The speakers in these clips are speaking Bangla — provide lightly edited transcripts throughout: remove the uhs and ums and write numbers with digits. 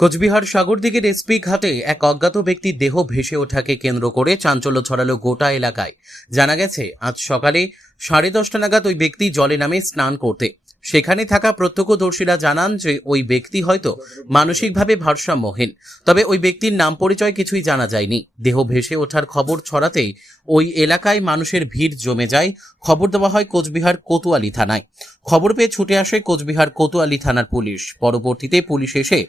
কোচবিহার সাগরদিঘির এসপি ঘাটে এক অজ্ঞাত ব্যক্তির দেহ ভেসে ওঠাকে কেন্দ্র করে চাঞ্চল্য ছড়ালো গোটা এলাকায়। জানা গেছে, আজ সকালে 10:30 নাগাদ ওই ব্যক্তি জলে নামে স্নান করতে। সেখানে থাকা প্রত্যক্ষদর্শীরা জানান যে ওই ব্যক্তি হয়তো মানসিকভাবে ভারসাম্যহীন। তবে ওই ব্যক্তির নাম পরিচয় কিছুই জানা যায়নি। দেহ ভেসে ওঠার খবর ছড়াতেই ওই এলাকায় মানুষের ভিড় জমে যায়। খবর দেওয়া হয় কোচবিহার কোতোয়ালি থানায়। খবর পেয়ে ছুটে আসে কোচবিহার কোতোয়ালি থানার পুলিশ। পরবর্তীতে পুলিশ এসে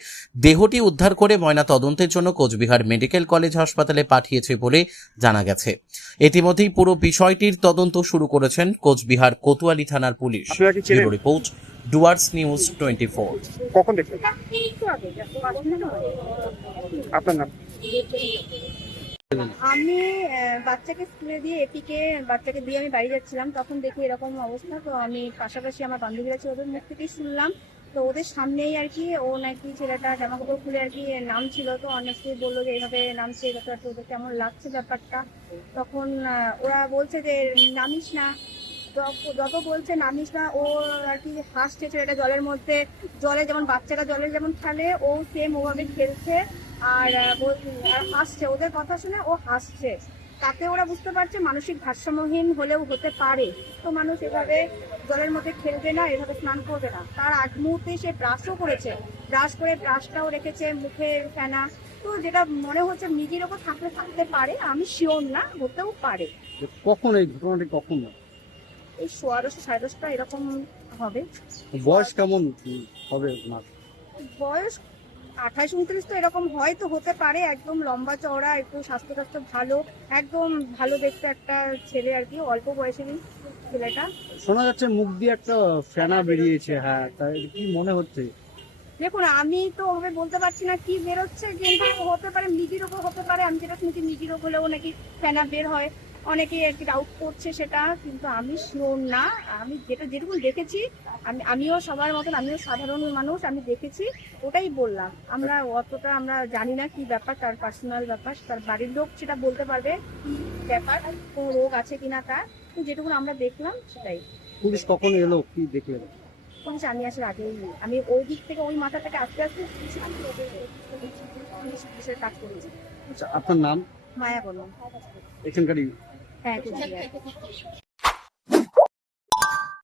দেহটি উদ্ধার করে ময়না তদন্তের জন্য কোচবিহার মেডিকেল কলেজ হাসপাতালে পাঠিয়েছে বলে জানা গেছে। ইতিমধ্যেই পুরো বিষয়টির তদন্ত শুরু করেছেন কোচবিহার কোতোয়ালি থানার police. Bureau report, Dooars news 24। কখন দেখলেন? আপনার নাম? আমি বাচ্চাকে স্কুলে দিয়ে এপিকে বাচ্চাকে দিয়ে আমি বাড়ি যাচ্ছিলাম, তখন দেখি এরকম অবস্থা। তো আমি পাশাপাশি আমার বান্ধবীরা ছিল, ওদের মুখ থেকেই শুনলাম। তো ওদের সামনেই আর কি ও নাকি ছেলেটা জামা কাপড় খুলে আর কি নামছিল। তো অনেকে বললো যে এইভাবে নামছে, এটা তো ওদের কেমন লাগছে ব্যাপারটা। তখন ওরা বলছে যে নামিস না, যত বলছে নামিস না, ও আর কি হাসছে। ছেলেটা জলের মধ্যে, জলে যেমন বাচ্চারা জলে যেমন খেলে, ও সেম ওভাবে খেলছে আর হাসছে। ওদের কথা শুনে ও হাসছে, তাতে ওরা বুঝতে পারছে মানসিক ভারসাম্যহীন হলেও হতে পারে। তো মানুষ এভাবে জলের মধ্যে খেলবে না, এভাবে স্নান করবে না। তার আগ মুহূর্তে সে ব্রাশও করেছে, ব্রাশ করে ব্রাশটাও রেখেছে মুখে ফেনা। তো যেটা মনে হচ্ছে নিজের ওপর থাকতে পারে, আমি শিওর না, হতেও পারে। কখন এই ঘটনাটি কখন? এই 10:30 10:30 এরকম হবে। বয়স কেমন হবে না? বয়স 28-29 তো এরকম হয়তো হতে পারে। একদম লম্বা চওড়া, একটু স্বাস্থ্য ভালো, একদম ভালো দেখতে একটা ছেলে আর কি, অল্প বয়সেরই ছেলেটা। শোনা যাচ্ছে মুখ দিয়ে একটা ফেনা বেরিয়েছে। হ্যাঁ, তাই কি মনে হচ্ছে? দেখুন, আমি তো ওভাবে বলতে পারছি না কি বেরোচ্ছে, কিন্তু হতে পারে মৃগী রোগও হতে পারে। আমি যেটা শুনছি মৃগী রোগ হলেও নাকি ফেনা বের হয়, অনেকে আর কি ডাউট করছে সেটা, কিন্তু আমি শিওর না। আমি যেটুকু দেখেছি, আমিও সবার মতন, আমিও সাধারণ মানুষ, আমি দেখেছি, ওটাই বললাম। আমরা আমরা জানি না কি ব্যাপার, তার পার্সোনাল ব্যাপার, তার বাড়ির লোক সেটা বলতে পারবে কি ব্যাপার, কোনো রোগ আছে কিনা তার। যেটুকু আমরা দেখলাম সেটাই। পুলিশ কখন এলো, কি দেখলেন? পুলিশ আমি আসার আগেই, আমি ওই দিক থেকে ওই মাথা থেকে আস্তে আস্তে পুলিশের কাজ করেছি। আচ্ছা, আপনার নাম? মায়া বললাম। এখানকারই? হ্যাঁ,